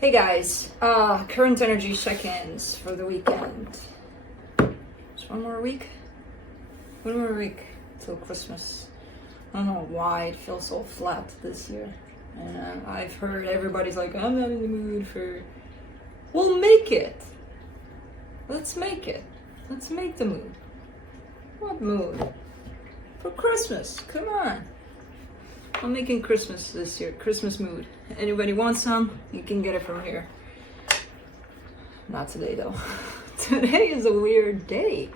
Hey guys, current energy check-ins for the weekend. Just one more week till Christmas. I don't know why it feels so flat this year. And I've heard everybody's like, I'm not in the mood for... We'll make it. Let's make it. Let's make the mood. What mood? For Christmas, come on. I'm making Christmas this year, Christmas mood. Anybody want some? You can get it from here. Not today though. Today is a weird day.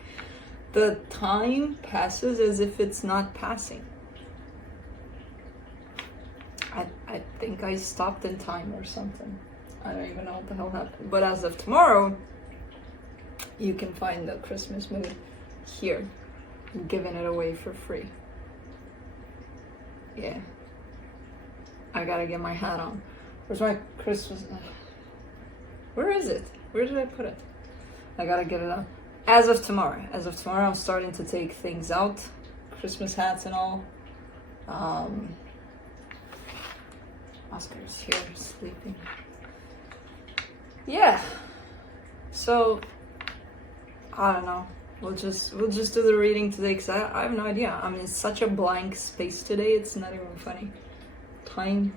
The time passes as if it's not passing. I think I stopped in time or something. I don't even know what the hell happened. But as of tomorrow, you can find the Christmas mood here. I'm giving it away for free. Yeah. I gotta get my hat on. Where's my Christmas? Where is it? Where did I put it? I gotta get it on. As of tomorrow, I'm starting to take things out. Christmas hats and all. Oscar's here sleeping. Yeah. So, I don't know. We'll just do the reading today because I have no idea. I'm in such a blank space today. It's not even funny. Time,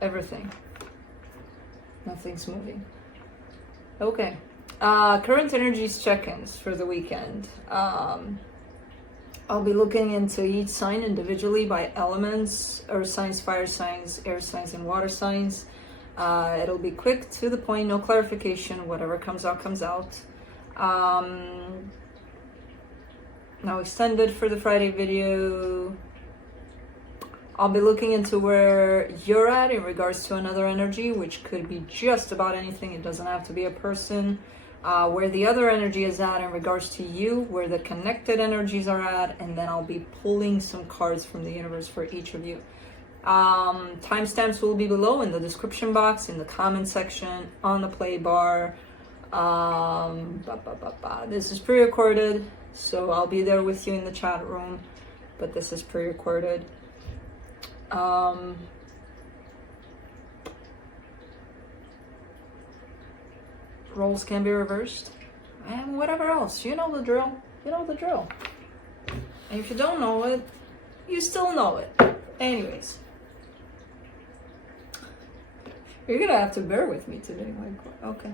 everything. Nothing's moving. Okay. Current energies check-ins for the weekend. I'll be looking into each sign individually by elements: earth signs, fire signs, air signs, and water signs. It'll be quick, to the point, no clarification. Whatever comes out, comes out. Now extended for the Friday video. I'll be looking into where you're at in regards to another energy, which could be just about anything. It doesn't have to be a person. Where the other energy is at in regards to you, where the connected energies are at, and then I'll be pulling some cards from the universe for each of you. Timestamps will be below in the description box, in the comment section, on the play bar. This is pre-recorded, so I'll be there with you in the chat room, but this is pre-recorded. Roles can be reversed, and whatever else. You know the drill. You know the drill. And if you don't know it, you still know it. Anyways, you're gonna have to bear with me today. Like, okay.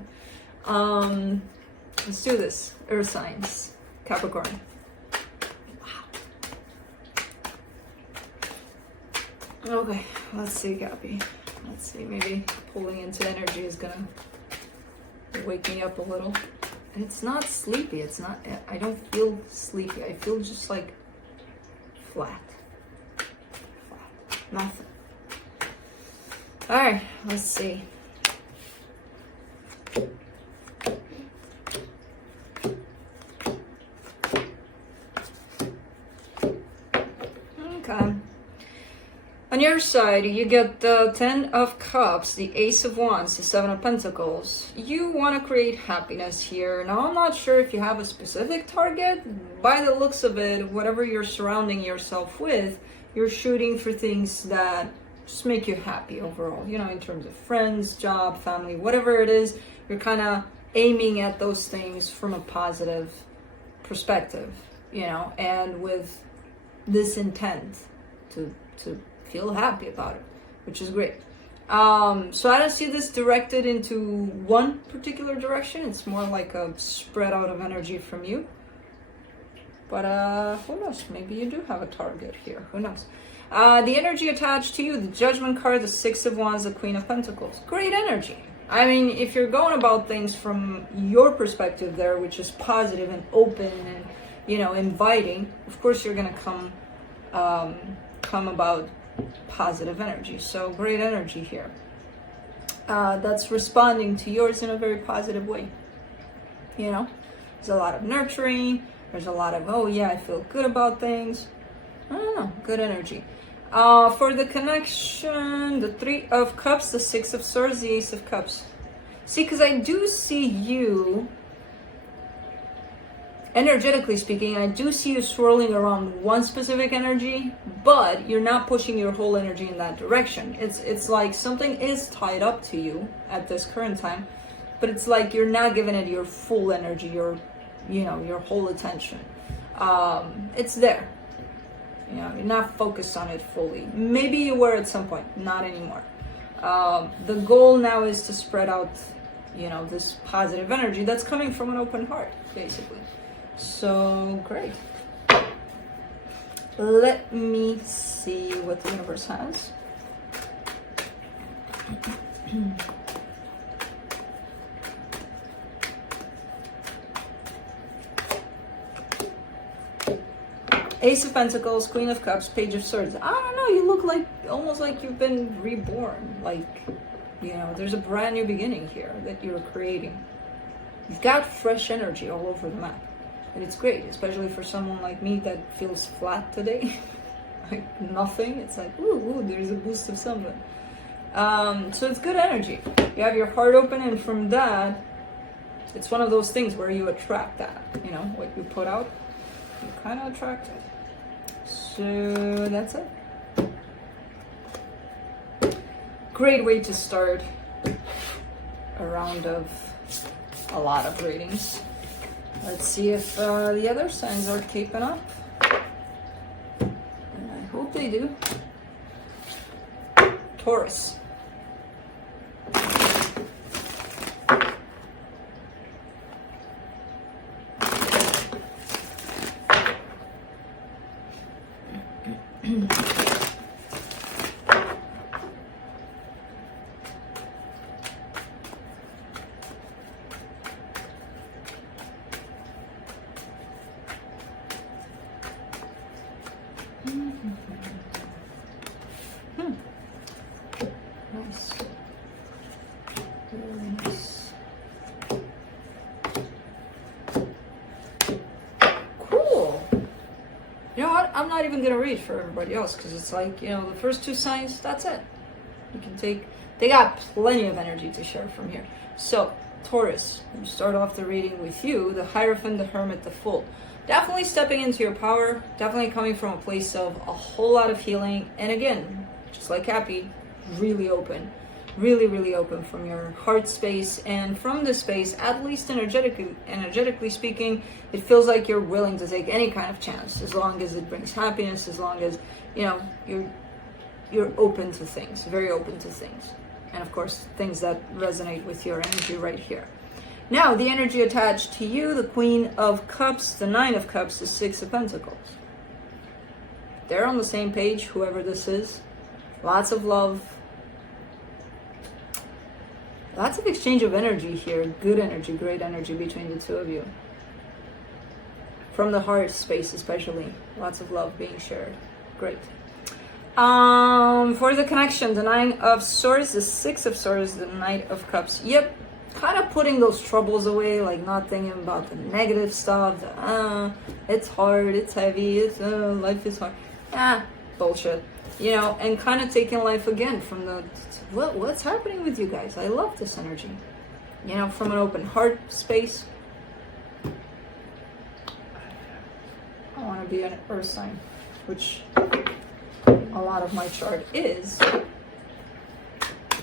Let's do this. Earth signs, Capricorn. Okay, let's see, Cappy. Let's see, maybe pulling into energy is gonna wake me up a little. And it's not sleepy, it's not, I don't feel sleepy. I feel just like flat. Nothing. All right, let's see. Okay. On your side, you get the 10 of Cups, the Ace of Wands, the 7 of Pentacles. You want to create happiness here. Now, I'm not sure if you have a specific target. By the looks of it, whatever you're surrounding yourself with, you're shooting for things that just make you happy overall. You know, in terms of friends, job, family, whatever it is, you're kind of aiming at those things from a positive perspective, you know, and with this intent to feel happy about it, which is great. So I don't see this directed into one particular direction. It's more like a spread out of energy from you. But who knows? Maybe you do have a target here. Who knows? The energy attached to you, the Judgment card, the 6 of Wands, the Queen of Pentacles. Great energy. I mean, if you're going about things from your perspective there, which is positive and open and, you know, inviting, of course you're going to come about positive energy. So great energy here. That's responding to yours in a very positive way. You know, there's a lot of nurturing. There's a lot of, oh yeah, I feel good about things. I don't know, good energy. For the connection, the 3 of Cups, the 6 of Swords, the Ace of Cups. See, because I do see you energetically speaking, I do see you swirling around one specific energy, but you're not pushing your whole energy in that direction. It's like something is tied up to you at this current time, but it's like you're not giving it your full energy, your whole attention. It's there. You're not focused on it fully. Maybe you were at some point, not anymore. The goal now is to spread out, this positive energy that's coming from an open heart, basically. So great. Let me see what the universe has. Ace of Pentacles, Queen of Cups, Page of Swords. I don't know, you look like, almost like you've been reborn. Like, there's a brand new beginning here that you're creating. You've got fresh energy all over the map. And it's great, especially for someone like me that feels flat today. Like nothing. It's like, ooh, there's a boost of something. So it's good energy. You have your heart open, and from that, it's one of those things where you attract that. What you put out, you kind of attract it. So that's it. Great way to start a round of a lot of readings. Let's see if the other signs are keeping up. And I hope they do. Taurus. Nice. Very nice. Cool. You know what? I'm not even gonna read for everybody else because it's like, the first two signs, that's it. You can they got plenty of energy to share from here. So, Taurus, we start off the reading with you, the Hierophant, the Hermit, the Fool. Definitely stepping into your power, definitely coming from a place of a whole lot of healing. And again, just like Cappy, really open, really open from your heart space. And from this space, at least energetically speaking, it feels like you're willing to take any kind of chance, as long as it brings happiness, as long as, you're open to things, very open to things. And of course, things that resonate with your energy right here. Now, the energy attached to you, the Queen of Cups, the Nine of Cups, the Six of Pentacles. They're on the same page, whoever this is. Lots of love. Lots of exchange of energy here. Good energy, great energy between the two of you. From the heart space especially. Lots of love being shared. Great. For the connection, the Nine of Swords, the Six of Swords, the Knight of Cups. Yep. Kind of putting those troubles away, like not thinking about the negative stuff, it's hard, it's heavy, life is hard. Bullshit. And kind of taking life again from the, what's happening with you guys? I love this energy. From an open heart space. I want to be an earth sign, which a lot of my chart is.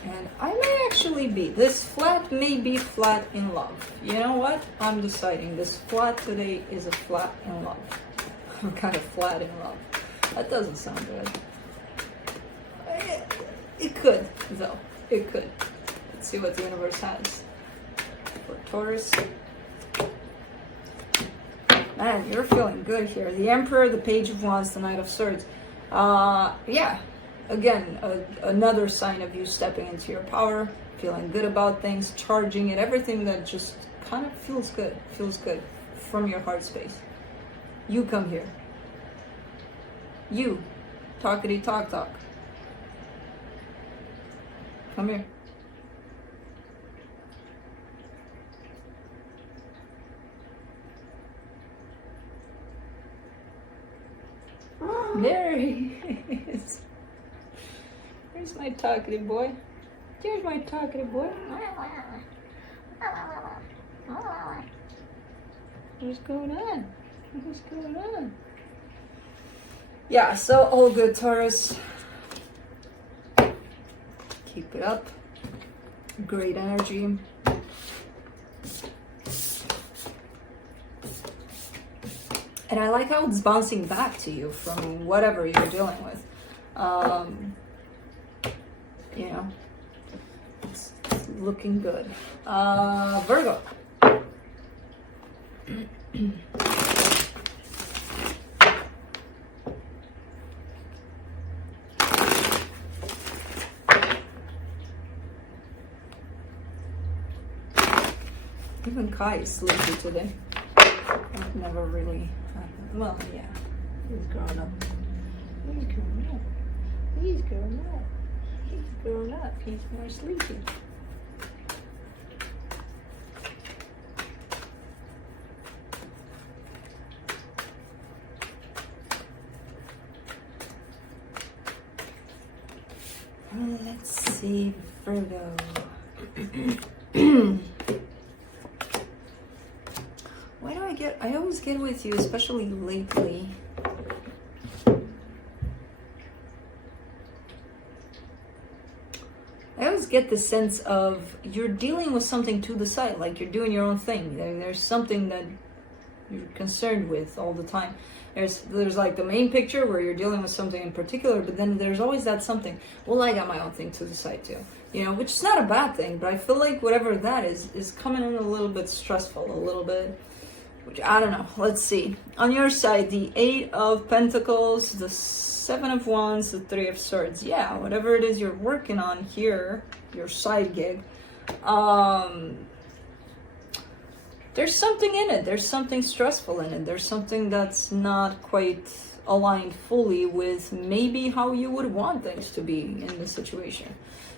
And I may actually be. This flat may be flat in love. You know what? I'm deciding. This flat today is a flat in love. I'm kind of flat in love. That doesn't sound good. It could, though. It could. Let's see what the universe has for Taurus. Man, you're feeling good here. The Emperor, the Page of Wands, the Knight of Swords. Yeah. Again, another sign of you stepping into your power, feeling good about things, charging it, everything that just kind of feels good from your heart space. You come here. You, talkity talk. Come here. There he is. Here's my talkative boy. Here's my talkative boy. What's going on? What's going on? Yeah, so all good, Taurus. Keep it up. Great energy. And I like how it's bouncing back to you from whatever you're dealing with. You know, it's looking good. Virgo. Even Kai is sleepy today. I've never really happened. Well, yeah. He's grown up. He's grown up. He's grown up. He's grown up. He's more sleepy. Let's see, Virgo. Why do I always get with you, especially lately. I always get the sense of you're dealing with something to the side, like you're doing your own thing. There's something that you're concerned with all the time. There's like the main picture where you're dealing with something in particular, but then there's always that something. Well, I got my own thing to the side too, you know, which is not a bad thing, but I feel like whatever that is coming in a little bit stressful, a little bit, which I don't know. Let's see. On your side, the 8 of Pentacles, the 7 of Wands, the 3 of Swords. Yeah, whatever it is you're working on here, your side gig, there's something in it. There's something stressful in it. There's something that's not quite aligned fully with maybe how you would want things to be in this situation.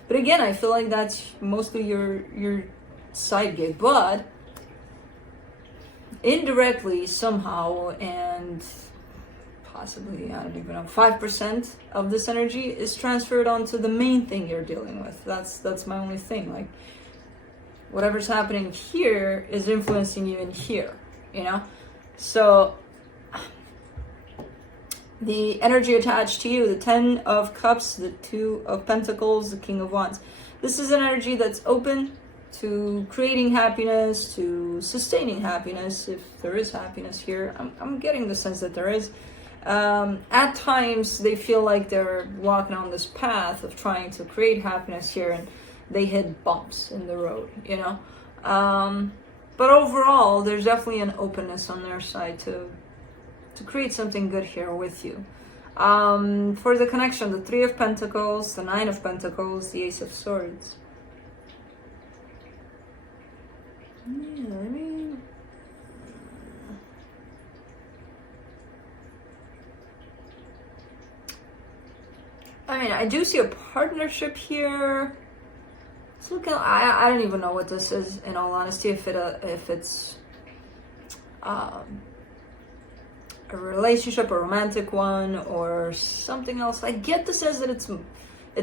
But again, I feel like that's mostly your side gig, but indirectly somehow, and possibly, I don't even know, 5% of this energy is transferred onto the main thing you're dealing with. That's my only thing. Like, whatever's happening here is influencing you in here, you know? So the energy attached to you, the 10 of Cups, the 2 of Pentacles, the King of Wands. This is an energy that's open to creating happiness, to sustaining happiness, if there is happiness here. I'm getting the sense that there is. At times, they feel like they're walking on this path of trying to create happiness here, and they hit bumps in the road, you know? But overall, there's definitely an openness on their side to create something good here with you. For the connection, the 3 of Pentacles, the 9 of Pentacles, the Ace of Swords. Yeah, I mean, I do see a partnership here. It's looking, I don't even know what this is, in all honesty, if it's a relationship, a romantic one, or something else. I get the sense that it's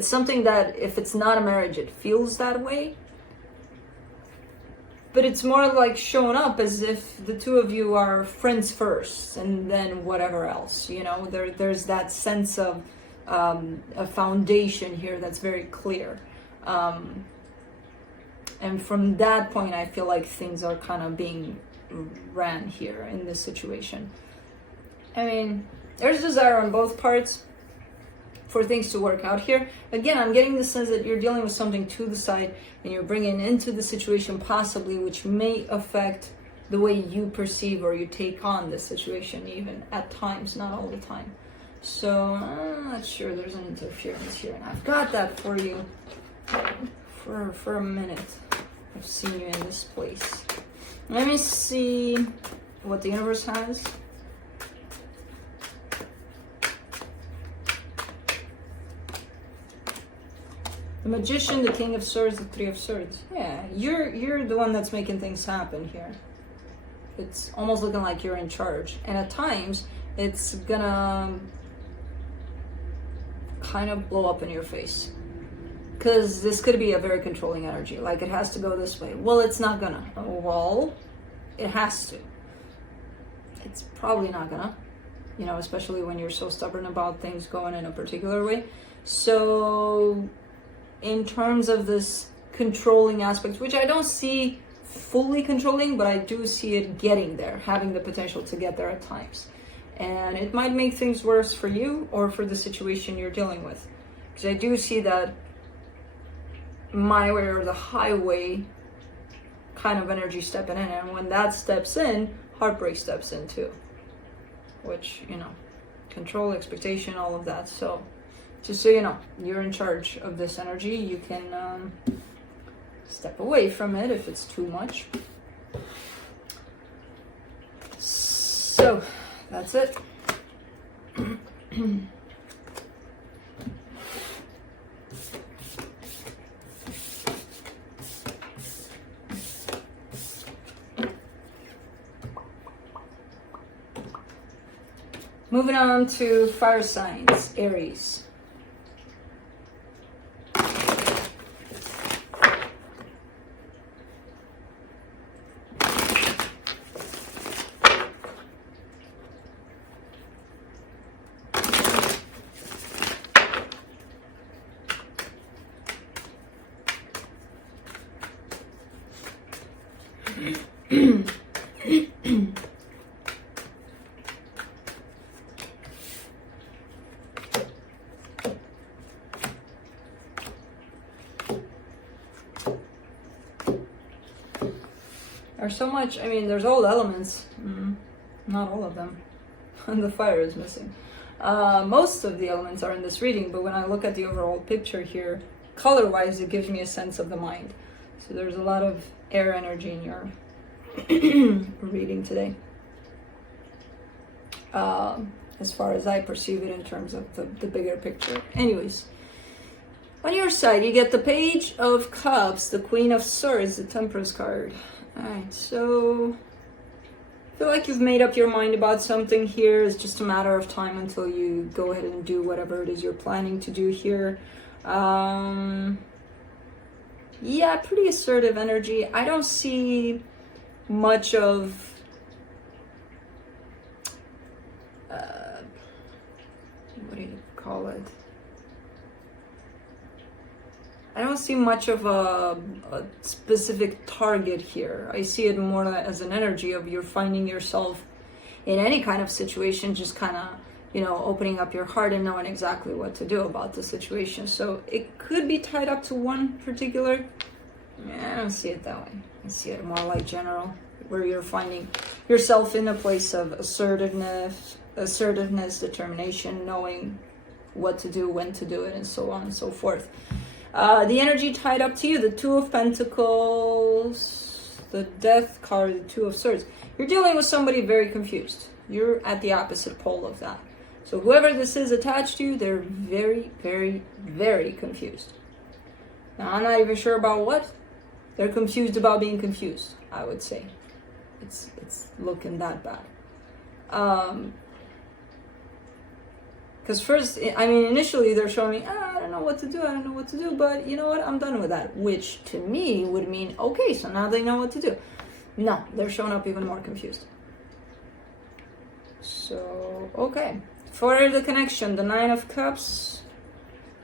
something that, if it's not a marriage, it feels that way. But it's more like showing up as if the two of you are friends first, and then whatever else, you know? There's that sense of a foundation here that's very clear. And from that point, I feel like things are kind of being ran here in this situation. I mean, there's desire on both parts for things to work out here. Again, I'm getting the sense that you're dealing with something to the side, and you're bringing into the situation possibly, which may affect the way you perceive or you take on this situation, even at times, not all the time. So I'm not sure there's an interference here, and I've got that for you for a minute. I've seen you in this place. Let me see what the universe has. The Magician, the King of Swords, the 3 of Swords. Yeah, you're the one that's making things happen here. It's almost looking like you're in charge. And at times, it's gonna kind of blow up in your face. Because this could be a very controlling energy. Like, it has to go this way. Well, it's not gonna. Well, it has to. it's probably not gonna, you know, especially when you're so stubborn about things going in a particular way. So in terms of this controlling aspect, which I don't see fully controlling, but I do see it getting there, having the potential to get there at times. And it might make things worse for you or for the situation you're dealing with. Because I do see that my way or the highway kind of energy stepping in. And when that steps in, heartbreak steps in too. Which, you know, control, expectation, all of that. So just so you know, you're in charge of this energy. You can step away from it if it's too much. So that's it. Moving on to fire signs, Aries. There's so much, I mean, there's all elements, not all of them, and the fire is missing. Most of the elements are in this reading, but when I look at the overall picture here, color-wise, it gives me a sense of the mind. So there's a lot of air energy in your reading today. As far as I perceive it in terms of the bigger picture. Anyways, on your side, you get the Page of Cups, the Queen of Swords, the Temperance card. Alright, so I feel like you've made up your mind about something here. It's just a matter of time until you go ahead and do whatever it is you're planning to do here. Yeah, pretty assertive energy. I don't see much of what do you call it? I don't see much of a specific target here. I see it more as an energy of you're finding yourself in any kind of situation, just kind of, you know, opening up your heart and knowing exactly what to do about the situation. So it could be tied up to one particular. I don't see it that way. I see it more like general, where you're finding yourself in a place of assertiveness, determination, knowing what to do, when to do it, and so on and so forth. The energy tied up to you, the Two of Pentacles, the Death card, the Two of Swords. You're dealing with somebody very confused. You're at the opposite pole of that. So whoever this is attached to you, they're very, very, very confused. Now, I'm not even sure about what. They're confused about being confused, I would say. It's looking that bad. Because first, I mean, initially they're showing me, I don't know what to do, but you know what, I'm done with that. Which to me would mean, okay, so now they know what to do. No, they're showing up even more confused. So, okay. For the connection, the Nine of Cups,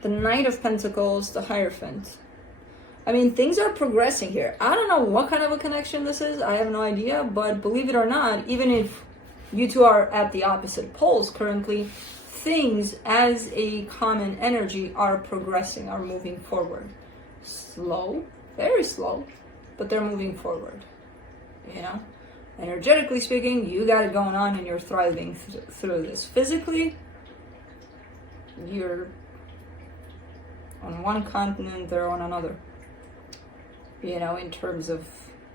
the Knight of Pentacles, the Hierophant. I mean, things are progressing here. I don't know what kind of a connection this is. I have no idea, but believe it or not, even if you two are at the opposite poles currently, things as a common energy are progressing, are moving forward. Slow, very slow, but they're moving forward. You know, energetically speaking, you got it going on and you're thriving through this. Physically, you're on one continent, they're on another. You know, in terms of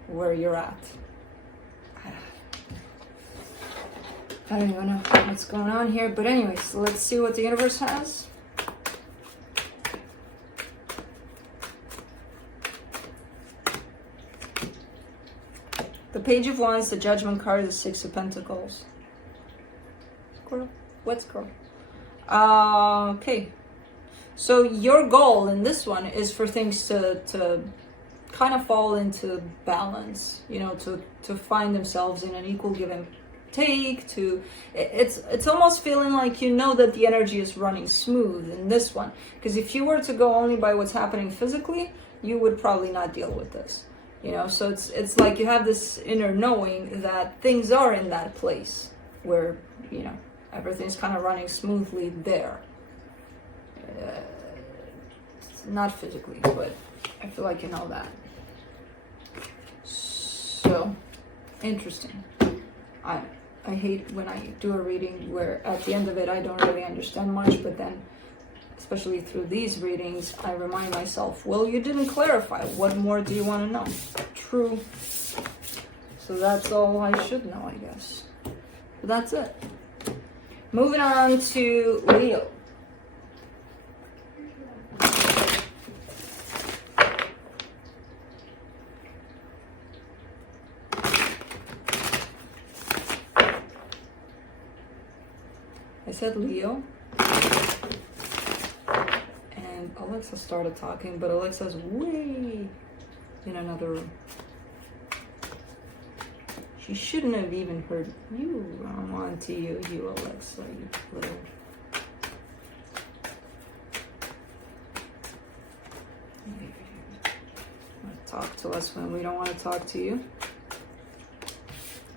where you're at. I don't even know what's going on here, but anyways, let's see what the universe has. The Page of Wands, the Judgment card, the Six of Pentacles. Squirrel? What squirrel? Okay. So your goal in this one is for things to kind of fall into balance, you know, to find themselves in an equal give and take, it's almost feeling like you know that the energy is running smooth in this one. Because if you were to go only by what's happening physically, you would probably not deal with this. You know, so it's like you have this inner knowing that things are in that place where, you know, everything's kind of running smoothly there. Not physically, but I feel like you know that. So interesting. I hate when I do a reading where at the end of it I don't really understand much, but then especially through these readings I remind myself, well, you didn't clarify. What more do you want to know? True. So that's all I should know, I guess. But that's it. Moving on to Leo. I said Leo, and Alexa started talking, but Alexa's way in another room. She shouldn't have even heard you. I'm on to you, Alexa, you little. Talk to us when we don't want to talk to you.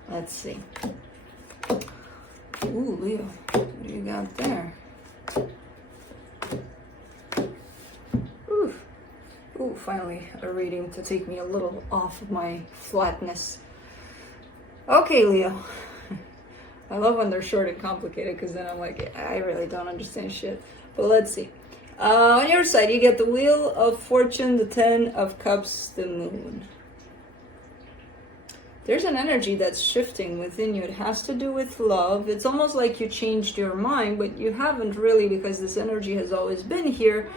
Let's see. Ooh, Leo, what do you got there? Ooh, finally a reading to take me a little off of my flatness. Okay, Leo. I love when they're short and complicated because then I'm like, I really don't understand shit. But let's see. On your side, you get the Wheel of Fortune, the Ten of Cups, the Moon. There's an energy that's shifting within you. It has to do with love. It's almost like you changed your mind, but you haven't really, because this energy has always been here.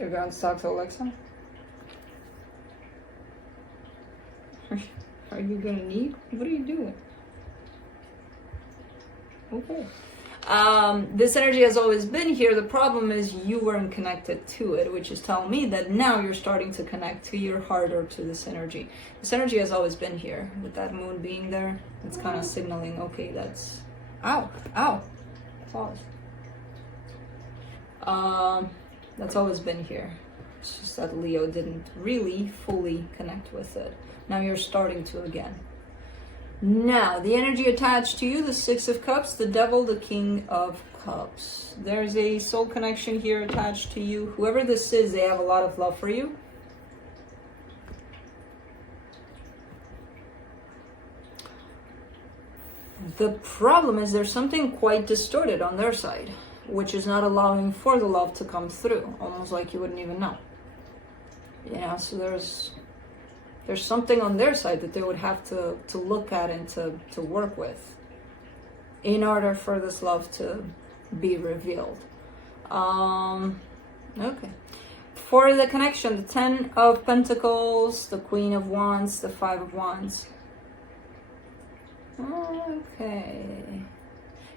You're going to talk to Alexa? Are you going to need? What are you doing? Okay. This energy has always been here. The problem is you weren't connected to it, which is telling me that now you're starting to connect to your heart or to this energy. This energy has always been here. With that moon being there, it's kind of signaling, okay, that's... Ow! Pause. That's always been here. It's just that Leo didn't really fully connect with it. Now you're starting to again. Now, the energy attached to you, the Six of Cups, the Devil, the King of Cups. There's a soul connection here attached to you. Whoever this is, they have a lot of love for you. The problem is there's something quite distorted on their side, which is not allowing for the love to come through, almost like you wouldn't even know. Yeah, so there's something on their side that they would have to look at and to work with in order for this love to be revealed. Okay. For the connection, the Ten of Pentacles, the Queen of Wands, the Five of Wands. Okay.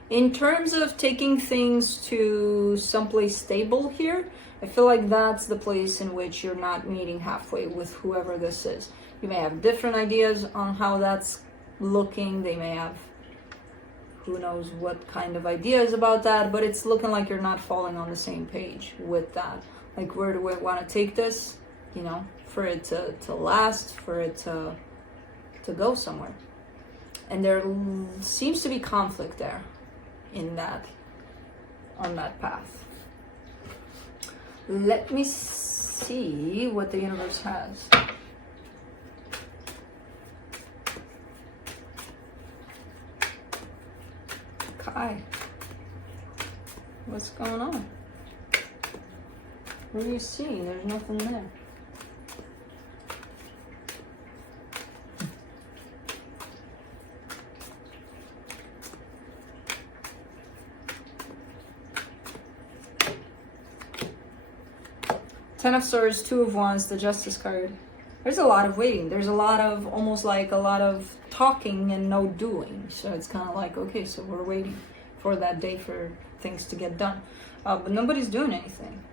In terms of taking things to someplace stable here, I feel like that's the place in which you're not meeting halfway with whoever this is. You may have different ideas on how that's looking. They may have who knows what kind of ideas about that, but it's looking like you're not falling on the same page with that. Like, where do I want to take this? You know, for it to last, for it to go somewhere. And there seems to be conflict there in that, on that path. Let me see what the universe has. Kai, what's going on? What are you seeing? There's nothing there. Ten of Swords, Two of Wands, the Justice card. There's a lot of waiting. There's a lot of, almost like a lot of talking and no doing. So it's kind of like, okay, so we're waiting for that day for things to get done. But nobody's doing anything.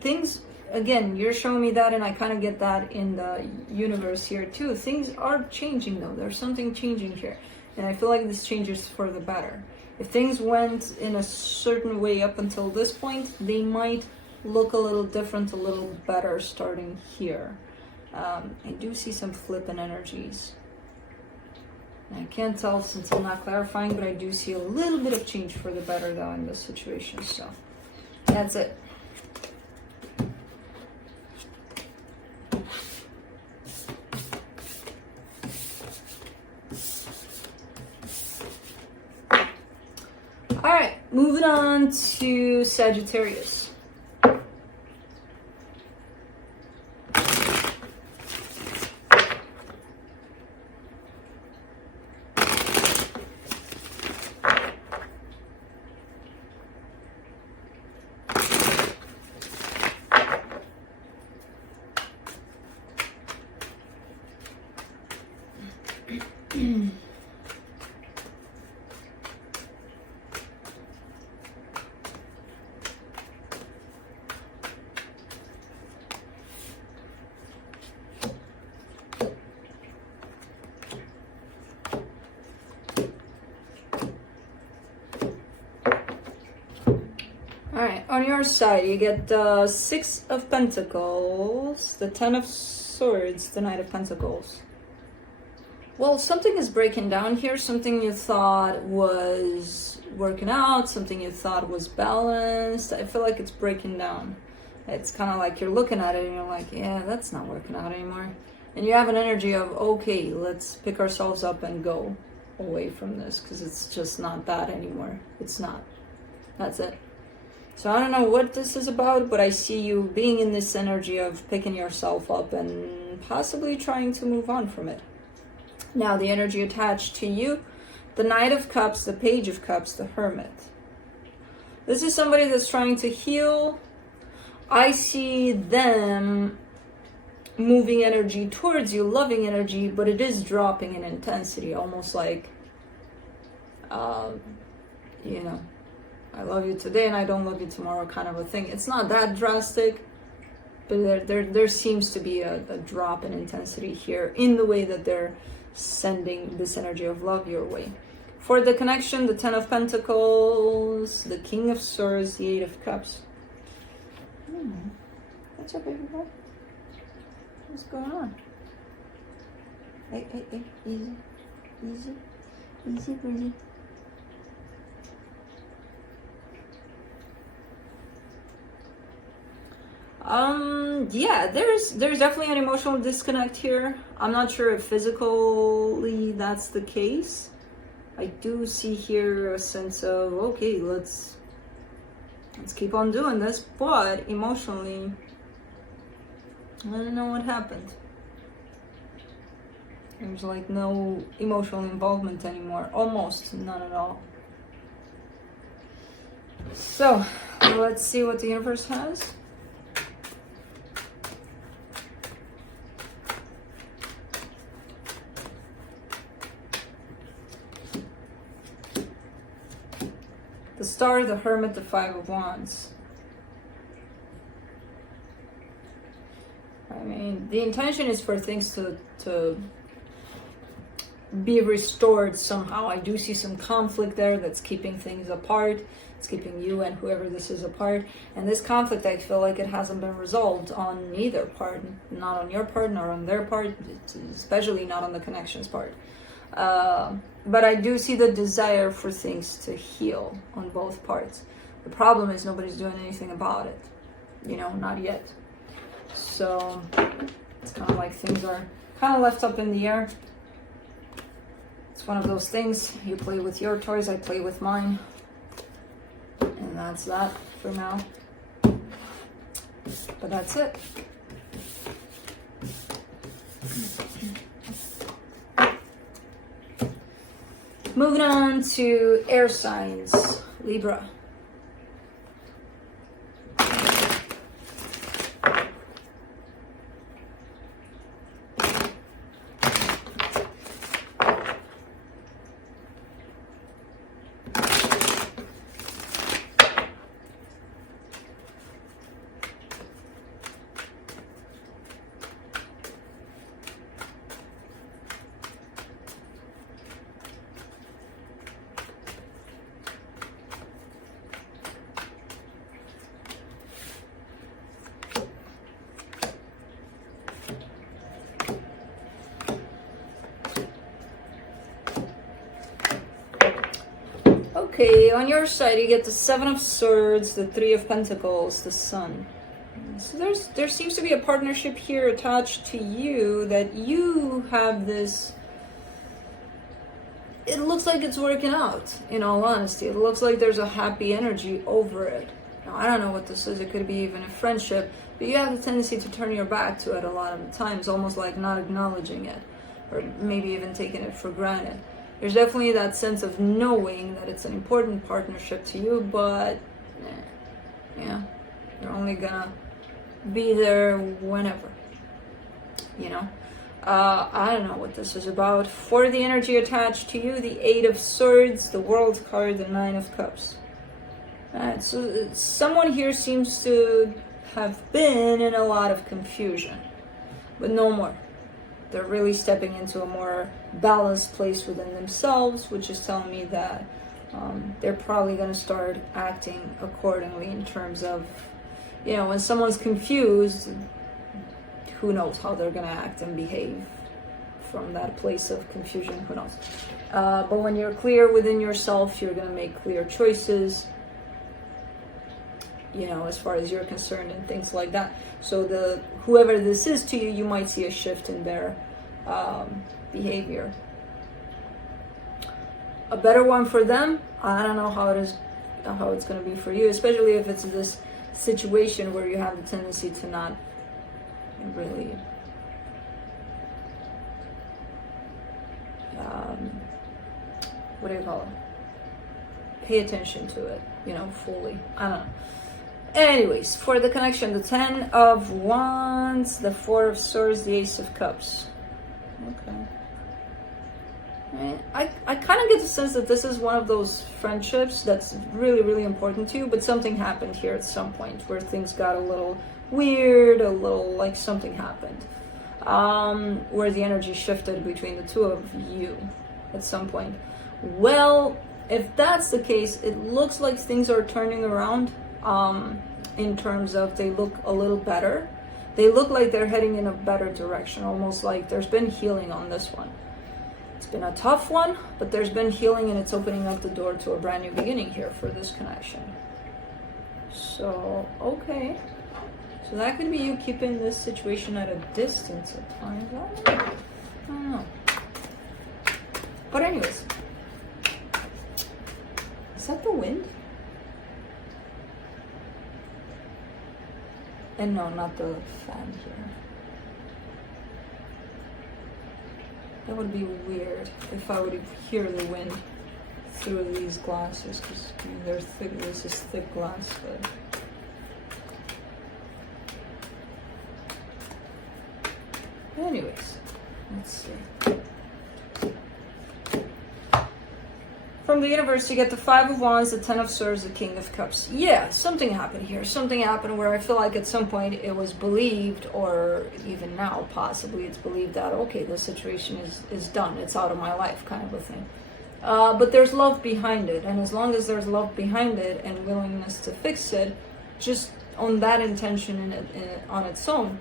Things, again, you're showing me that, and I kind of get that in the universe here too. Things are changing though. There's something changing here, and I feel like this changes for the better. If things went in a certain way up until this point, they might look a little different, a little better starting here. I do see some flippant energies. I can't tell since I'm not clarifying, but I do see a little bit of change for the better though in this situation. So that's it. All right, moving on to Sagittarius. Alright, on your side, you get the 6 of Pentacles, the 10 of Swords, the Knight of Pentacles. Well, something is breaking down here. Something you thought was working out, something you thought was balanced. I feel like it's breaking down. It's kind of like you're looking at it and you're like, yeah, that's not working out anymore. And you have an energy of, okay, let's pick ourselves up and go away from this because it's just not that anymore. It's not. That's it. So I don't know what this is about, but I see you being in this energy of picking yourself up and possibly trying to move on from it. Now, the energy attached to you, the Knight of Cups, the Page of Cups, the Hermit. This is somebody that's trying to heal. I see them moving energy towards you, loving energy, but it is dropping in intensity, almost like, you know, I love you today and I don't love you tomorrow kind of a thing. It's not that drastic, but there seems to be a drop in intensity here in the way that they're sending this energy of love your way. For the connection, the 10 of Pentacles, the King of Swords, the 8 of Cups. What's up, baby boy? What's going on? Hey, easy, easy, easy, breezy. Yeah, there's definitely an emotional disconnect here. I'm not sure if physically that's the case. I do see here a sense of, okay, let's keep on doing this, but emotionally, I don't know what happened. There's like no emotional involvement anymore, almost none at all. So, let's see what the universe has. The Star, the Hermit, the 5 of Wands. I mean, the intention is for things to be restored somehow. I do see some conflict there that's keeping things apart. It's keeping you and whoever this is apart. And this conflict, I feel like it hasn't been resolved on either part. Not on your part, nor on their part, especially not on the connections part. But I do see the desire for things to heal on both parts. The problem is nobody's doing anything about it. You know, not yet. So it's kind of like things are kind of left up in the air. It's one of those things. You play with your toys, I play with mine. And that's that for now. But that's it. Moving on to air signs, Libra. Okay, on your side you get the Seven of Swords, the Three of Pentacles, the Sun. So there seems to be a partnership here attached to you that you have this. It looks like it's working out, in all honesty. It looks like there's a happy energy over it. Now, I don't know what this is. It could be even a friendship, but you have the tendency to turn your back to it a lot of the times, almost like not acknowledging it, or maybe even taking it for granted. There's definitely that sense of knowing that it's an important partnership to you, but yeah, you're only gonna be there whenever, you know. I don't know what this is about. For the energy attached to you, the Eight of Swords, the World card, the Nine of Cups. Alright, so someone here seems to have been in a lot of confusion, but no more. They're really stepping into a more balanced place within themselves, which is telling me that they're probably going to start acting accordingly in terms of, you know, when someone's confused, who knows how they're going to act and behave from that place of confusion, who knows. But when you're clear within yourself, you're going to make clear choices, you know, as far as you're concerned and things like that. So whoever this is to you, you might see a shift in their behavior. A better one for them, I don't know how it's going to be for you, especially if it's this situation where you have the tendency to not really what do you call it? Pay attention to it, you know, fully. I don't know. Anyways, for the connection, the Ten of Wands, the Four of Swords, the Ace of Cups. Okay. I kind of get the sense that this is one of those friendships that's really, really important to you, but something happened here at some point where things got a little weird, a little like something happened, where the energy shifted between the two of you at some point. Well, if that's the case, it looks like things are turning around. In terms of they look a little better. They look like they're heading in a better direction, almost like there's been healing on this one. It's been a tough one, but there's been healing and it's opening up the door to a brand new beginning here for this connection. So, okay. So that could be you keeping this situation at a distance at times. I don't know. But anyways. Is that the wind? And no, not the fan here. That would be weird if I would hear the wind through these glasses, because I mean, they're thick. This is thick glass, but anyways, let's see. From the universe, you get the Five of Wands, the Ten of Swords, the King of Cups. Yeah, something happened here. Something happened where I feel like at some point it was believed, or even now possibly it's believed that, okay, this situation is done. It's out of my life, kind of a thing. But there's love behind it. And as long as there's love behind it and willingness to fix it, just on that intention on its own,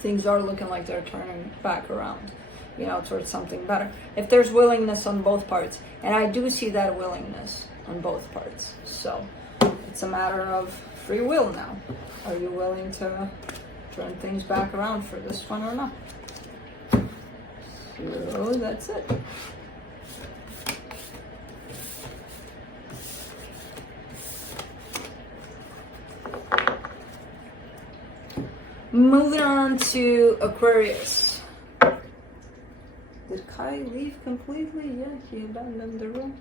things are looking like they're turning back around, you know, towards something better. If there's willingness on both parts, and I do see that willingness on both parts. So it's a matter of free will now. Are you willing to turn things back around for this one or not? So that's it. Moving on to Aquarius. Did Kai leave completely? Yeah, he abandoned the room.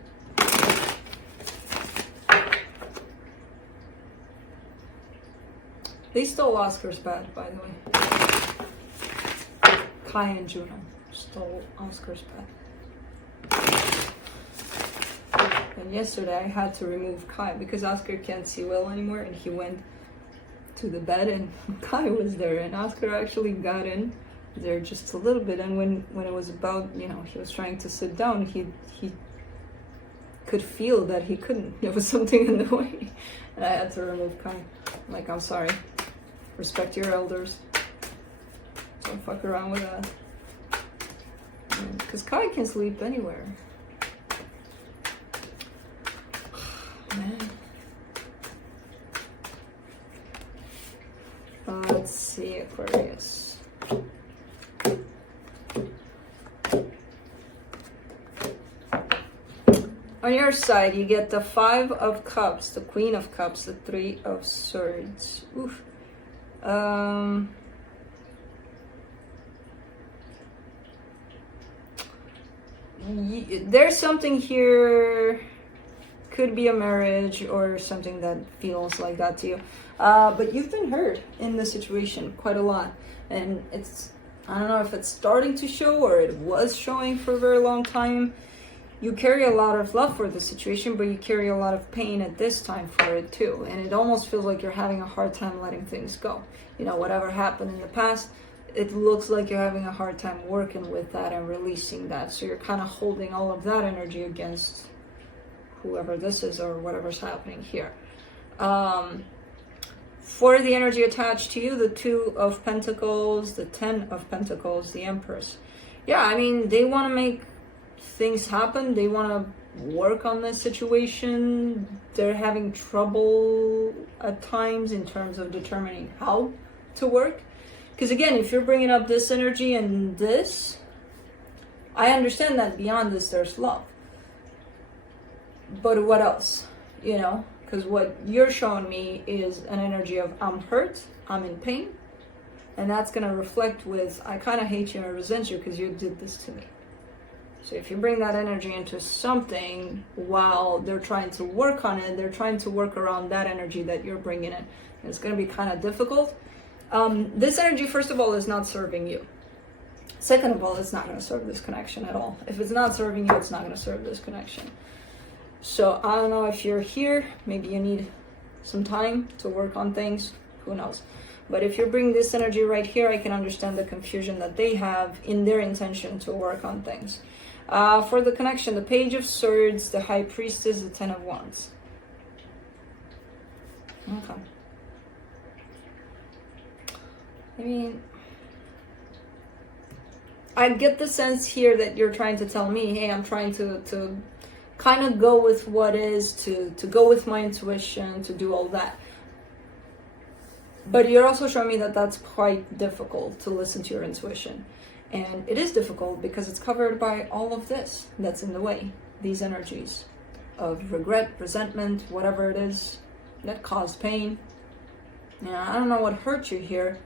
They stole Oscar's bed, by the way. Kai and Juno stole Oscar's bed. And yesterday I had to remove Kai because Oscar can't see well anymore, and he went to the bed and Kai was there, and Oscar actually got in there just a little bit, and when it was about, you know, he was trying to sit down, he could feel that he couldn't. There was something in the way, and I had to remove Kai. I'm like, I'm sorry, respect your elders, don't fuck around with that, because Kai can sleep anywhere. Man. Let's see, Aquarius. On your side, you get the 5 of Cups, the Queen of Cups, the 3 of Swords. Oof. There's something here, could be a marriage or something that feels like that to you. But you've been hurt in the situation quite a lot. And it's, I don't know if it's starting to show or it was showing for a very long time. You carry a lot of love for the situation, but you carry a lot of pain at this time for it too. And it almost feels like you're having a hard time letting things go. You know, whatever happened in the past, it looks like you're having a hard time working with that and releasing that. So you're kind of holding all of that energy against whoever this is or whatever's happening here. For the energy attached to you, the 2 of Pentacles, the 10 of Pentacles, the Empress. Yeah, I mean, they want to make things happen. They want to work on this situation. They're having trouble at times in terms of determining how to work. Because again, if you're bringing up this energy and this, I understand that beyond this there's love. But what else? You know, because what you're showing me is an energy of I'm hurt, I'm in pain, and that's going to reflect with I kind of hate you and I resent you because you did this to me. So if you bring that energy into something while they're trying to work on it, they're trying to work around that energy that you're bringing in. And it's going to be kind of difficult. This energy, first of all, is not serving you. Second of all, it's not going to serve this connection at all. If it's not serving you, it's not going to serve this connection. So I don't know if you're here, maybe you need some time to work on things, who knows. But if you're bringing this energy right here, I can understand the confusion that they have in their intention to work on things. For the connection, the Page of Swords, the High Priestess, the 10 of Wands. Okay. I mean, I get the sense here that you're trying to tell me, hey, I'm trying to kind of go with what is, to go with my intuition, to do all that. But you're also showing me that that's quite difficult to listen to your intuition. And it is difficult because it's covered by all of this that's in the way. These energies of regret, resentment, whatever it is that caused pain. Yeah, I don't know what hurt you here,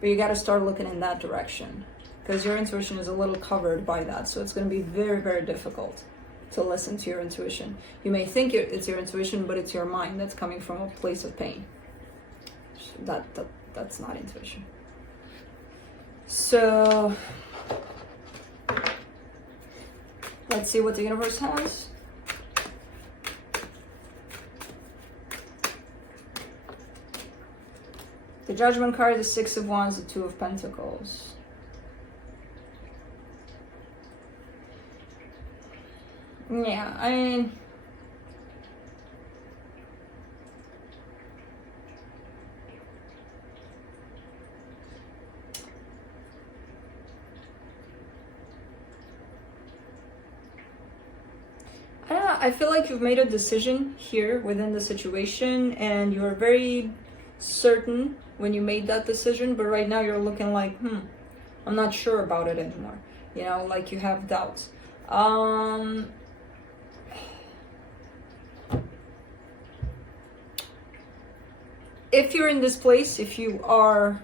but you got to start looking in that direction because your intuition is a little covered by that. So it's going to be very, very difficult to listen to your intuition. You may think it's your intuition, but it's your mind that's coming from a place of pain. That's not intuition. So let's see what the universe has. The Judgment card, the 6 of Wands, the 2 of Pentacles. Yeah, I mean, I feel like you've made a decision here within the situation and you're very certain when you made that decision, but right now you're looking like, I'm not sure about it anymore. You know, like you have doubts. If you're in this place, if you are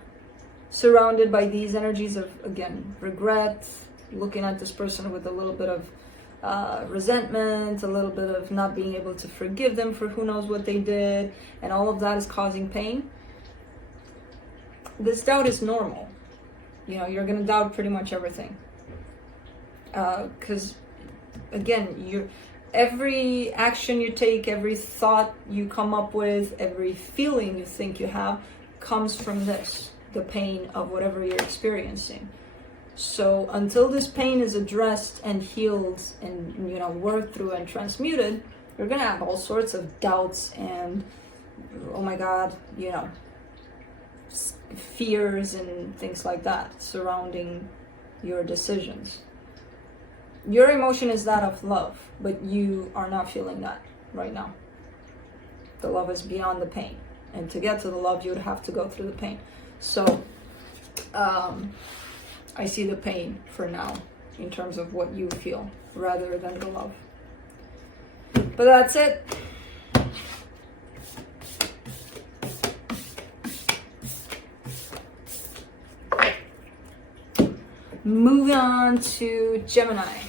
surrounded by these energies of, again, regret, looking at this person with a little bit of resentment, a little bit of not being able to forgive them for who knows what they did, and all of that is causing pain, this doubt is normal. You know, you're going to doubt pretty much everything. Because, again, every action you take, every thought you come up with, every feeling you think you have comes from this, the pain of whatever you're experiencing. So until this pain is addressed and healed and, you know, worked through and transmuted, you're going to have all sorts of doubts and, oh my God, you know, fears and things like that surrounding your decisions. Your emotion is that of love, but you are not feeling that right now. The love is beyond the pain. And to get to the love, you would have to go through the pain. So I see the pain for now in terms of what you feel rather than the love. But that's it. Moving on to Gemini.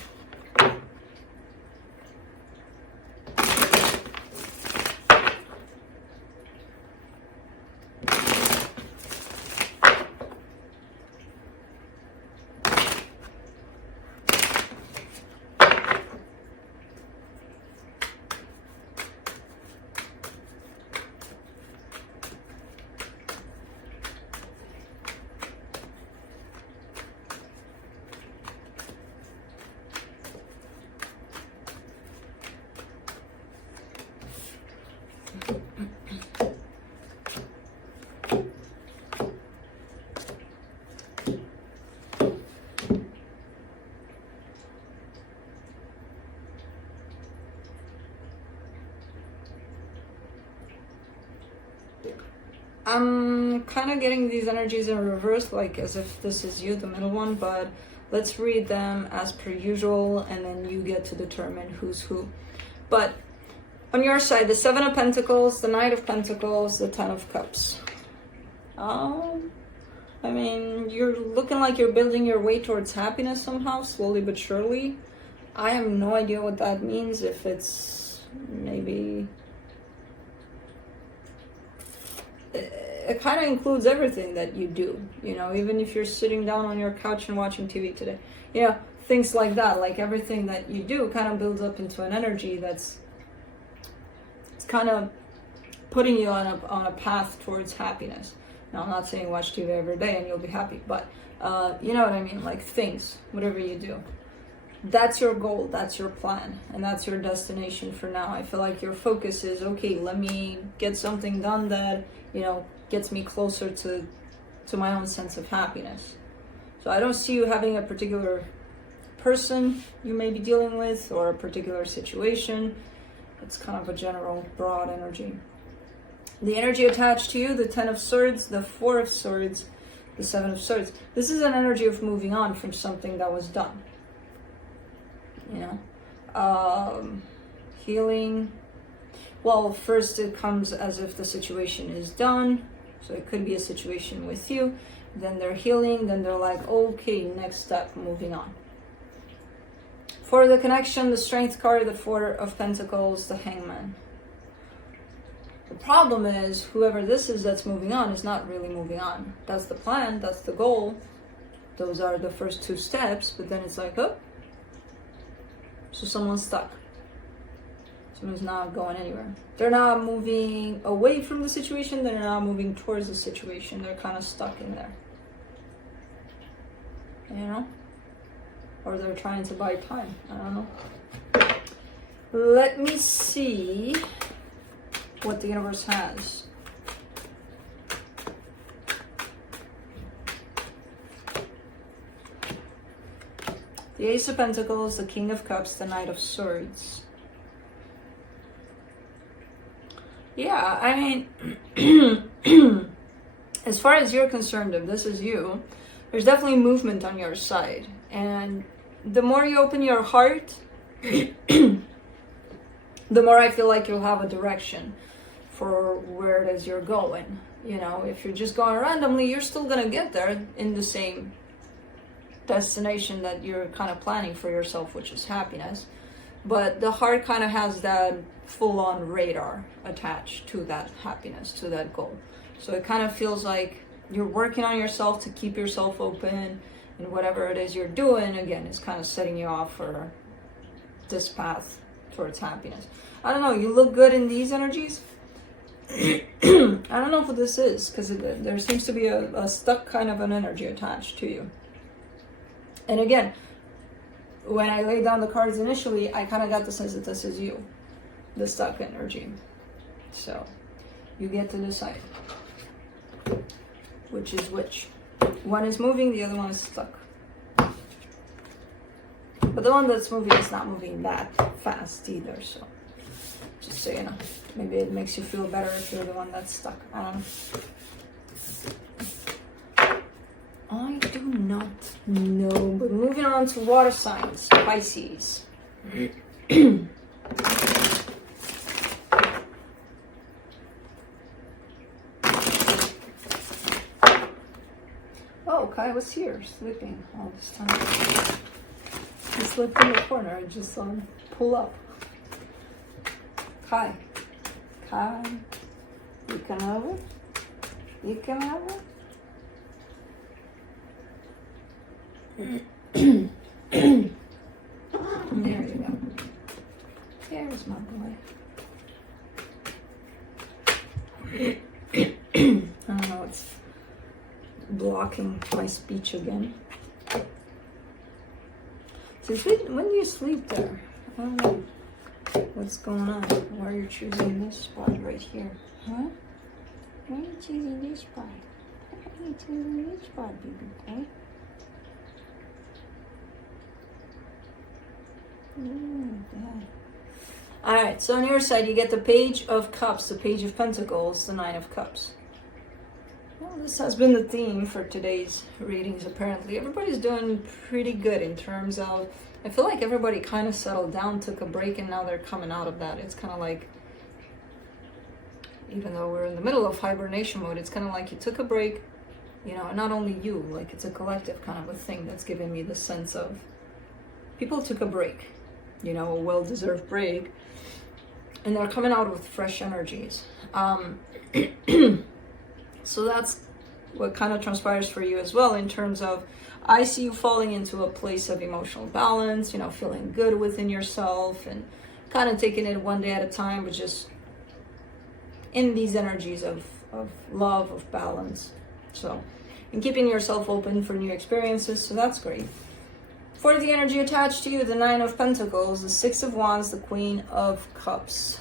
I'm kind of getting these energies in reverse, like as if this is you, the middle one, but let's read them as per usual, and then you get to determine who's who. But on your side, the Seven of Pentacles, the Knight of Pentacles, the Ten of Cups. I mean, you're looking like you're building your way towards happiness somehow, slowly but surely. I have no idea what that means, if it's maybe... It kind of includes everything that you do, you know, even if you're sitting down on your couch and watching TV today, you know, things like that. Like everything that you do kind of builds up into an energy that's, it's kind of putting you on a path towards happiness. Now, I'm not saying watch TV every day and you'll be happy, but you know what I mean, like things, whatever you do. That's your goal, that's your plan, and that's your destination for now. I feel like your focus is, okay, let me get something done that, you know, gets me closer to my own sense of happiness. So I don't see you having a particular person you may be dealing with or a particular situation. It's kind of a general, broad energy. The energy attached to you, the Ten of Swords, the Four of Swords, the Seven of Swords. This is an energy of moving on from something that was done. You know, healing. Well, first it comes as if the situation is done, so it could be a situation with you, then they're healing, then they're like, okay, next step, moving on. For the connection, the Strength card, the Four of Pentacles, the Hangman. The problem is, whoever this is that's moving on is not really moving on. That's the plan, that's the goal, those are the first two steps, but then it's like, oh, so someone's stuck. Someone's not going anywhere. They're not moving away from the situation, they're not moving towards the situation. They're kind of stuck in there. You know? Or they're trying to buy time. I don't know. Let me see what the universe has. The Ace of Pentacles, the King of Cups, the Knight of Swords. Yeah, I mean, as far as you're concerned, if this is you, there's definitely movement on your side. And the more you open your heart, the more I feel like you'll have a direction for where it is you're going. You know, if you're just going randomly, you're still gonna get there in the same destination that you're kind of planning for yourself, which is happiness. But the heart kind of has that full-on radar attached to that happiness, to that goal. So it kind of feels like you're working on yourself to keep yourself open, and whatever it is you're doing, again, is kind of setting you off for this path towards happiness. I don't know, you look good in these energies. I don't know who this is, because there seems to be a stuck kind of an energy attached to you. And again, when I laid down the cards initially, I kind of got the sense that this is you, the stuck energy. So you get to decide which is which. One is moving, the other one is stuck. But the one that's moving is not moving that fast either, so Just so you know. Maybe it makes you feel better if you're the one that's stuck. I don't know. I do not know. But moving on to water signs, Pisces. Oh, Kai was here sleeping all this time. He slept in the corner and just pull up. Kai, you can have it? You can have it? There you go. There's my boy. I don't know, it's blocking my speech again. When do you sleep there? I don't know what's going on. Why are you choosing this spot right here? Huh? Why are you choosing this spot? Why are you choosing this spot, baby? Okay? Alright, so on your side you get the Page of Cups, the Page of Pentacles, the Nine of Cups. Well, this has been the theme for today's readings, apparently. Everybody's doing pretty good in terms of, I feel like everybody kind of settled down, took a break, and now they're coming out of that. It's kind of like, even though we're in the middle of hibernation mode, it's kind of like you took a break, you know, and not only you, like it's a collective kind of a thing that's giving me the sense of people took a break, you know, a well-deserved break, and they're coming out with fresh energies. So that's what kind of transpires for you as well, in terms of, I see you falling into a place of emotional balance, you know, feeling good within yourself and kind of taking it one day at a time, but just in these energies of love, of balance. So, and keeping yourself open for new experiences, so that's great. For the energy attached to you, the Nine of Pentacles, the Six of Wands, the Queen of Cups.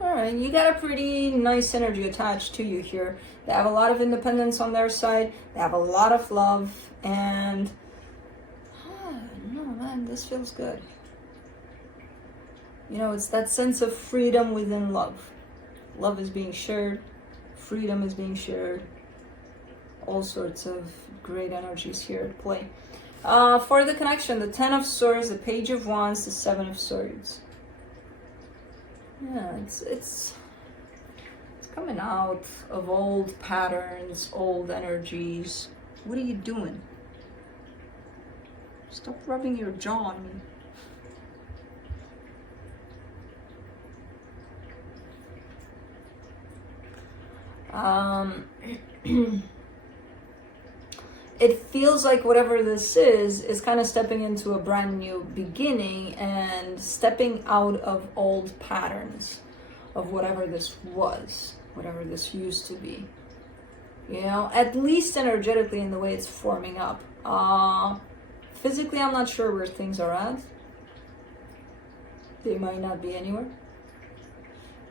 All right, you got a pretty nice energy attached to you here. They have a lot of independence on their side. They have a lot of love, and no, man, this feels good. You know, it's that sense of freedom within love. Love is being shared. Freedom is being shared. All sorts of great energies here at play. For the connection, the Ten of Swords, the Page of Wands, the Seven of Swords. Yeah, it's coming out of old patterns, old energies. What are you doing? Stop rubbing your jaw on me. It feels like whatever this is kind of stepping into a brand new beginning and stepping out of old patterns of whatever this was, whatever this used to be. You know, at least energetically in the way it's forming up. Physically, I'm not sure where things are at. They might not be anywhere.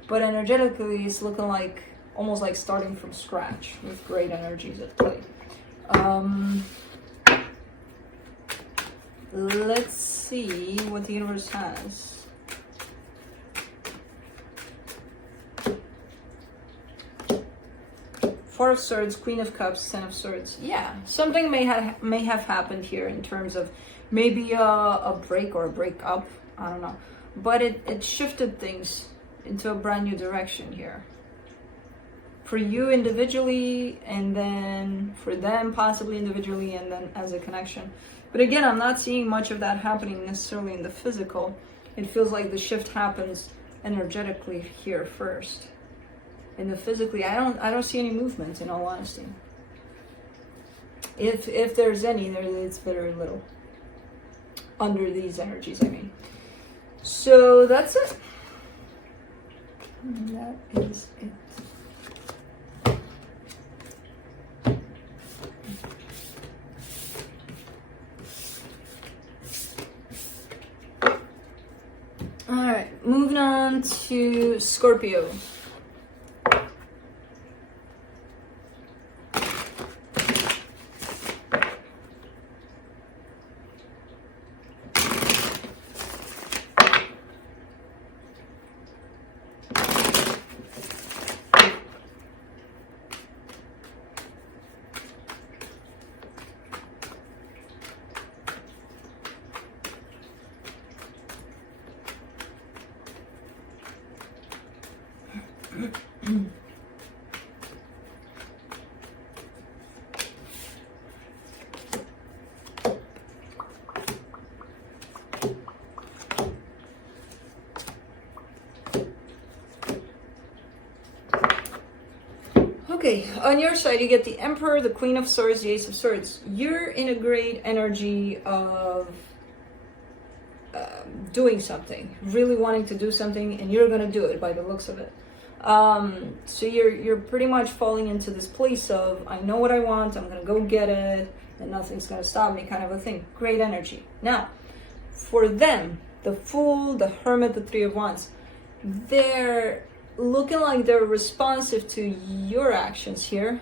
But energetically, it's looking like almost like starting from scratch with great energies at play. Let's see what the universe has. Four of Swords, Queen of Cups, Ten of Swords. Yeah, something may have happened here in terms of maybe a break or a breakup. I don't know, but it shifted things into a brand new direction here. For you individually, and then for them possibly individually, and then as a connection. But again, I'm not seeing much of that happening necessarily in the physical. It feels like the shift happens energetically here first. In the physically, I don't see any movement, in all honesty. If there's any, it's very little. Under these energies, I mean. So that's it. And that is it. Alright, moving on to Scorpio. Okay, on your side, you get the Emperor, the Queen of Swords, the Ace of Swords. You're in a great energy of doing something, really wanting to do something, and you're gonna do it by the looks of it. So you're pretty much falling into this place of, I know what I want, I'm gonna go get it, and nothing's gonna stop me, kind of a thing. Great energy. Now, for them, the Fool, the Hermit, the Three of Wands, they're looking like they're responsive to your actions here.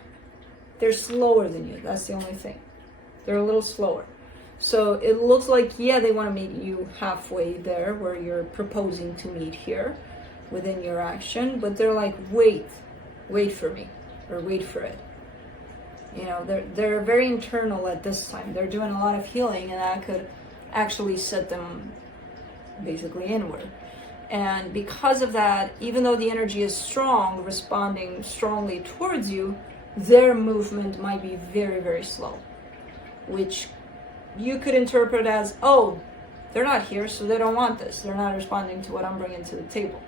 They're slower than you. That's the only thing. They're a little slower. So it looks like, yeah, they want to meet you halfway there where you're proposing to meet here within your action, but they're like, wait for me, or wait for it. You know, they're very internal at this time. They're doing a lot of healing, and that could actually set them basically inward. And because of that, even though the energy is strong, responding strongly towards you, their movement might be very, very slow, which you could interpret as, oh, they're not here, so they don't want this. They're not responding to what I'm bringing to the table.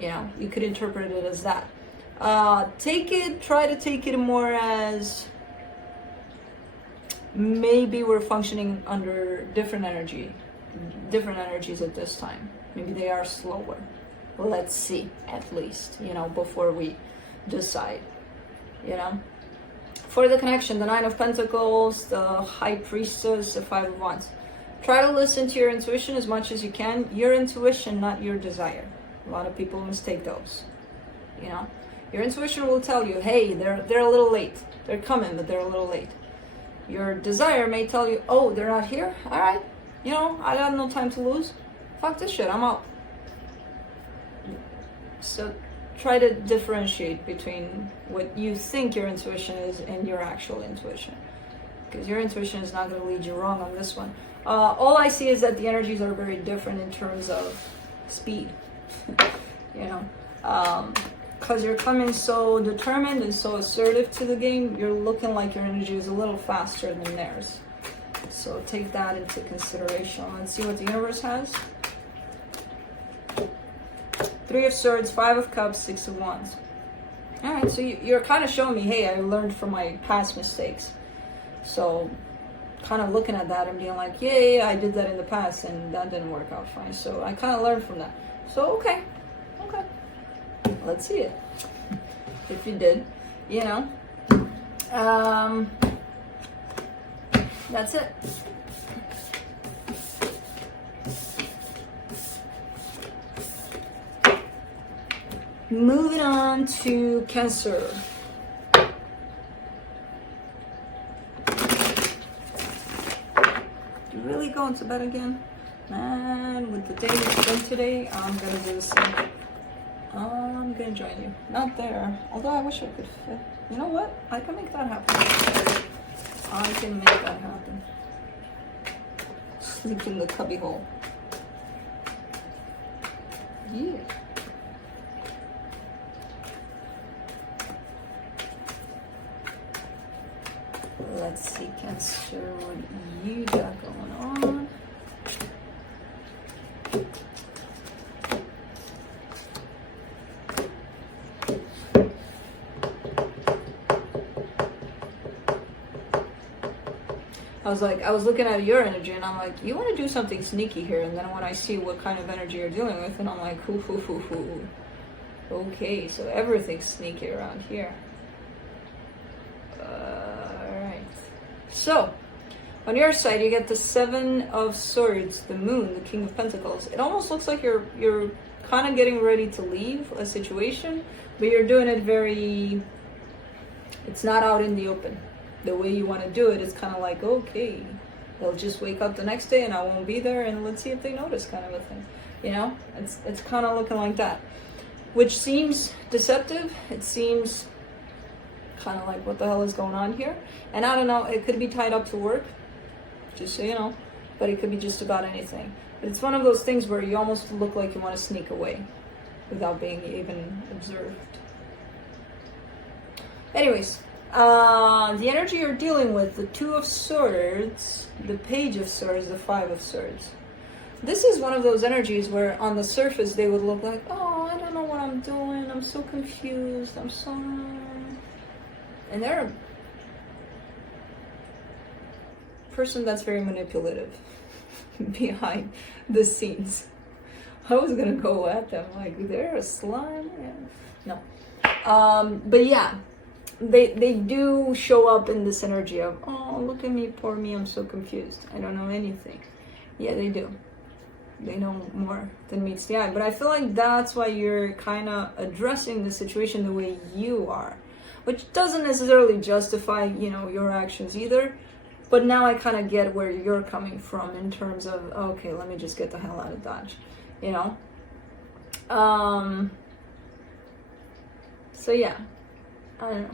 You know, you could interpret it as that. Try to take it more as, maybe we're functioning under different energies at this time. Maybe they are slower. Let's see, at least, you know, before we decide, you know. For the connection, the Nine of Pentacles, the High Priestess, the Five of Wands. Try to listen to your intuition as much as you can. Your intuition, not your desire. A lot of people mistake those, you know. Your intuition will tell you, hey, they're a little late. They're coming, but they're a little late. Your desire may tell you, oh, they're not here? All right, you know, I got no time to lose. Fuck this shit, I'm out. So try to differentiate between what you think your intuition is and your actual intuition, because your intuition is not going to lead you wrong on this one. All I see is that the energies are very different in terms of speed. You know, because you're coming so determined and so assertive to the game, you're looking like your energy is a little faster than theirs. So take that into consideration. Let's see what the universe has. Three of Swords, Five of Cups, Six of Wands. All right, so you're kind of showing me, hey, I learned from my past mistakes. So kind of looking at that and being like, yeah, I did that in the past and that didn't work out fine. So I kind of learned from that. So, okay. Let's see it. If you did, you know. That's it. Moving on to Cancer. You really going to bed again? Man, with the day it's been today, I'm gonna do the same. I'm gonna join you. Not there. Although I wish I could fit. You know what? I can make that happen. I can make that happen. Sleep in the cubby hole. Yeah. Let's see, Cancer, what you got going on. I was looking at your energy and I'm like, you want to do something sneaky here. And then when I see what kind of energy you're dealing with, and I'm like, hoo. Okay, so everything's sneaky around here. Alright. So, on your side, you get the Seven of Swords, the Moon, the King of Pentacles. It almost looks like you're kind of getting ready to leave a situation, but you're doing it very, it's not out in the open. The way you want to do it is kind of like, okay, they'll just wake up the next day and I won't be there and let's see if they notice, kind of a thing. You know, it's kind of looking like that, which seems deceptive. It seems kind of like, what the hell is going on here? And I don't know, it could be tied up to work, just so you know, but it could be just about anything. But it's one of those things where you almost look like you want to sneak away without being even observed. Anyways, the energy you're dealing with, the Two of Swords, the Page of Swords, the Five of Swords. This is one of those energies where on the surface they would look like, oh, I don't know what I'm doing, I'm so confused, I'm so... And they're a person that's very manipulative behind the scenes. I was gonna go at them like they're a slime. Yeah. No. But yeah, they do show up in this energy of, oh, look at me, poor me, I'm so confused. I don't know anything. Yeah, they do. They know more than meets the eye. But I feel like that's why you're kind of addressing the situation the way you are, which doesn't necessarily justify, you know, your actions either. But now I kind of get where you're coming from in terms of, okay, let me just get the hell out of Dodge, you know? So yeah, I don't know.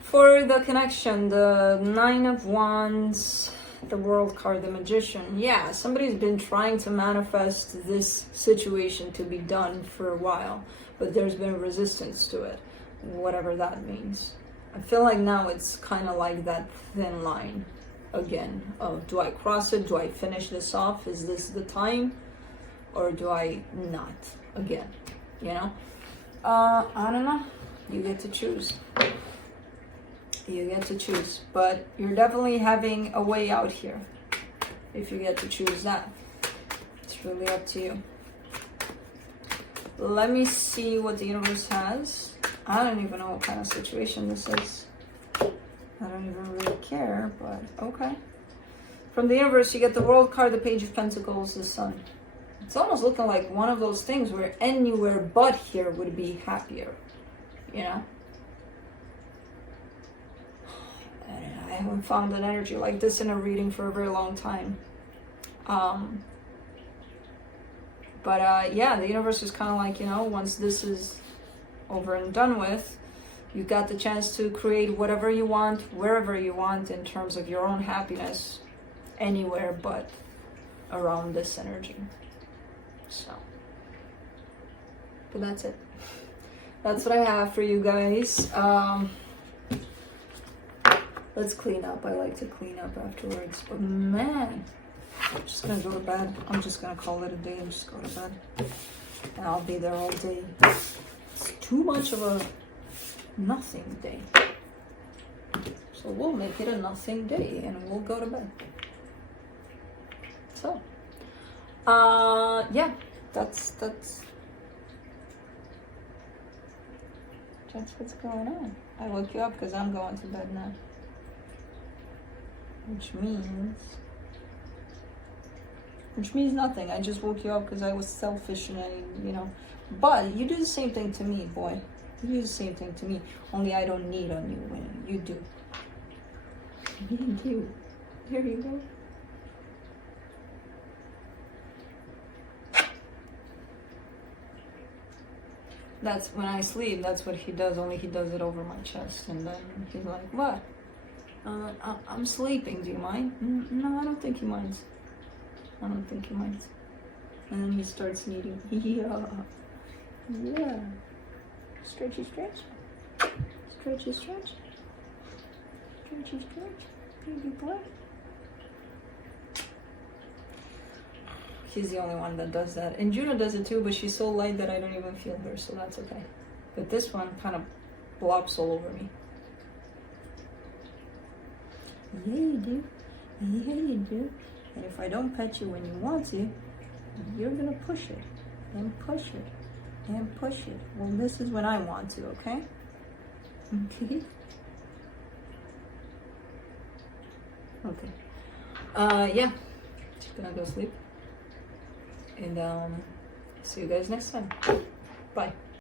For the connection, the Nine of Wands, the World card, the Magician. Yeah, somebody's been trying to manifest this situation to be done for a while, but there's been resistance to it, whatever that means. I feel like now it's kind of like that thin line again of, do I cross it? Do I finish this off? Is this the time? Or do I not again? You know? I don't know. You get to choose. You get to choose. But you're definitely having a way out here if you get to choose that. It's really up to you. Let me see what the universe has. I don't even know what kind of situation this is. I don't even really care, but okay. From the universe, you get the World card, the Page of Pentacles, the Sun. It's almost looking like one of those things where anywhere but here would be happier, you know? I haven't found an energy like this in a reading for a very long time. Yeah, the universe is kind of like, you know, once this is over and done with, you got the chance to create whatever you want, wherever you want, in terms of your own happiness, anywhere but around this energy. So, but that's it. That's what I have for you guys. Let's clean up. I like to clean up afterwards. But man, I'm just gonna go to bed. I'm just gonna call it a day and just go to bed. And I'll be there all day. It's too much of a nothing day. So we'll make it a nothing day and we'll go to bed. So, yeah, that's what's going on. I woke you up because I'm going to bed now. Which means nothing. I just woke you up because I was selfish and I, you know. But you do the same thing to me, boy. You do the same thing to me. Only I don't need on you when you do. Me and you. There you go. That's when I sleep, that's what he does, only he does it over my chest. And then he's like, what? I'm sleeping, do you mind? No, I don't think he minds. I don't think he minds. And then he starts kneading. Yeah. Stretchy stretch. Stretchy stretch. Stretchy stretch. Baby boy. He's the only one that does that. And Juno does it too, but she's so light that I don't even feel her, so that's okay. But this one kind of blobs all over me. Yeah, you do. Yeah, you do. And if I don't pet you when you want to, you're gonna push it. And push it. And push it. Well, this is when I want to, okay? Okay. Okay. Yeah. Just gonna go sleep. And see you guys next time. Bye.